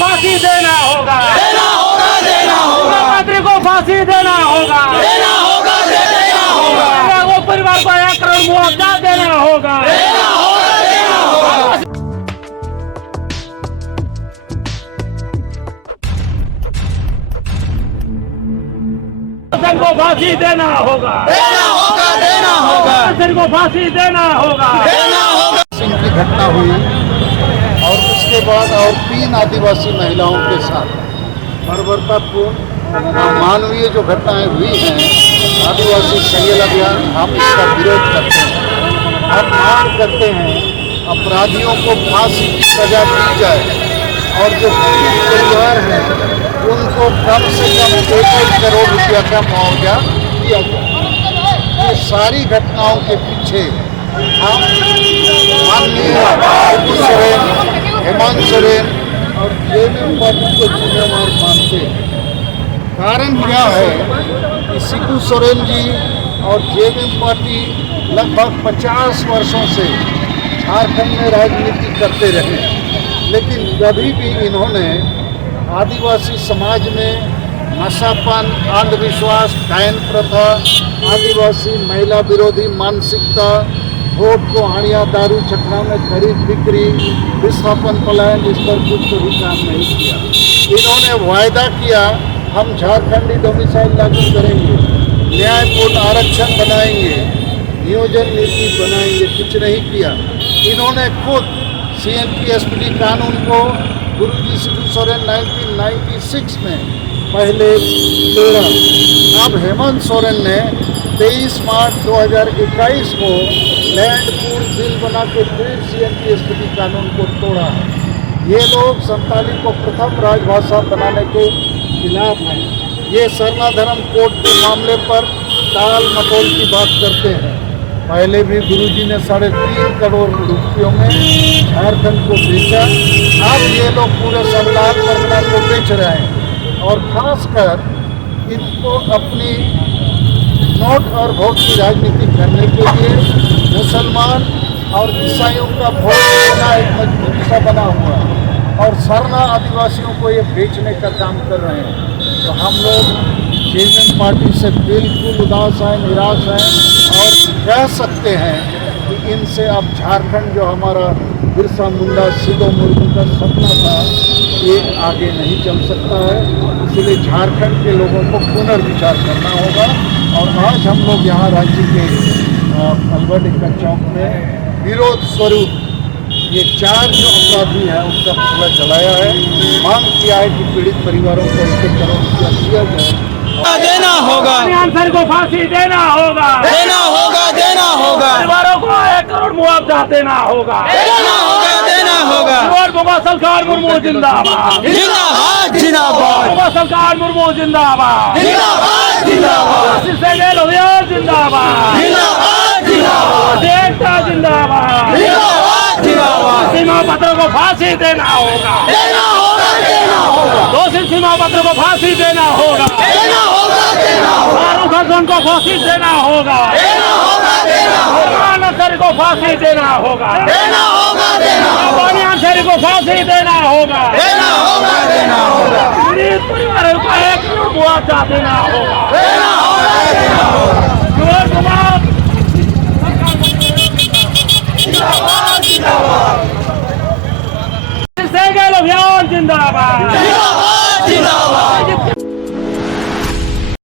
फांसी देना होगा, मंत्री को फांसी देना होगा, वो परिवार को 1 करोड़ मुआवजा देना होगा। को फांसी देना होगा, को फांसी देना होगा। सिंह की घटना हुई और उसके बाद और 3 आदिवासी महिलाओं के साथ बर्बरतापूर्ण मानवीय जो घटनाएं हुई हैं, आदिवासी संज्ञेन अभियान, हम इसका विरोध करते हैं। हम मांग करते हैं अपराधियों को फांसी की सजा दी जाए और जो पीड़ित परिवार हैं उनको कम से कम 1 करोड़ रुपया का मुआवजा दिया जाए। ये सारी घटनाओं के पीछे हम माननीय शिबू सोरेन, हेमंत सोरेन और जेएमएम पार्टी को जिम्मेवार मानते हैं। कारण क्या है कि शिबू सोरेन जी और जेएमएम पार्टी लगभग 50 वर्षों से झारखंड में राजनीति करते रहे, लेकिन कभी भी इन्होंने आदिवासी समाज में नशापान, अंधविश्वास, डायन प्रथा, आदिवासी महिला विरोधी मानसिकता, वोट को हानिया, दारू चखना में खरीद बिक्री, विस्थापन पलायन, इस पर कुछ भी काम नहीं किया। इन्होंने वायदा किया हम झारखंडी डोमिसाइल लागू करेंगे, न्यायपूर्ण आरक्षण बनाएंगे, नियोजन नीति बनाएंगे, कुछ नहीं किया। इन्होंने खुद CNP-SPD कानून को गुरुजी शिबू सोरेन 1996 में पहले तोड़ा। अब हेमंत सोरेन ने 23 मार्च 2021 को लैंड पूल बिल बना के फिर CNP-SPD कानून को तोड़ा। ये लोग संताली को प्रथम राजभाषा बनाने के खिलाफ हैं। ये सरना धर्म कोड के मामले पर टाल मटोल की बात करते हैं। पहले भी गुरुजी ने 3.5 करोड़ रुपयों में झारखंड को बेचा। अब ये लोग पूरे सरदार परगना को बेच रहे हैं और खासकर इनको अपनी नोट और वोट की राजनीति करने के लिए मुसलमान और ईसाइयों का वोट देना एक मजबूत सा बना हुआ है और सरना आदिवासियों को ये बेचने का काम कर रहे हैं। तो हम लोग जेएमएम पार्टी से बिल्कुल उदास हैं, निराश हैं और कह सकते हैं कि इनसे अब झारखंड जो हमारा बिरसा मुंडा, सिदो मुर्मू का सपना था, ये आगे नहीं चल सकता है। इसलिए झारखंड के लोगों को पुनर्विचार करना होगा और आज हम लोग यहाँ राज्य के अलबर्ट एक्का चौक में विरोध स्वरूप ये 4 जो अपराधी हैं उनका पुतला जलाया है। मांग किया है कि पीड़ित परिवारों को 1 करोड़ रुपया दिया जाए, देना होगा, सर को फांसी देना होगा, देना होगा, देना होगा, परिवारों को 1 करोड़ मुआवजा देना होगा, देना होगा, देना होगा। सरकार मुर्मू जिंदाबाद, जिंदाबाद, जिंदाबाद, सरकार मुर्मू जिंदाबाद, जिंदाबाद, जिंदाबाद, जिंदाबाद, जिंदाबाद, एकता जिंदाबाद, जिंदाबाद, सीमा पत्र को फांसी देना होगा, देना होगा, देना होगा, दोषी सीमा पत्र को फांसी देना होगा, देना होगा, देना होगा, फारूक हसन को फांसी देना होगा, देना होगा, देना होगा, नसर को फांसी देना होगा, देना होगा, देना होगा, शरीफ को फांसी देना होगा, देना होगा, देना होगा, पीड़ित परिवारों को 1 करोड़ मुआवजा देना होगा, देना होगा, देना होगा, जिंदाबाद, जिंदाबाद, अभियान जिंदाबाद, जिंदाबाद, जिंदाबाद।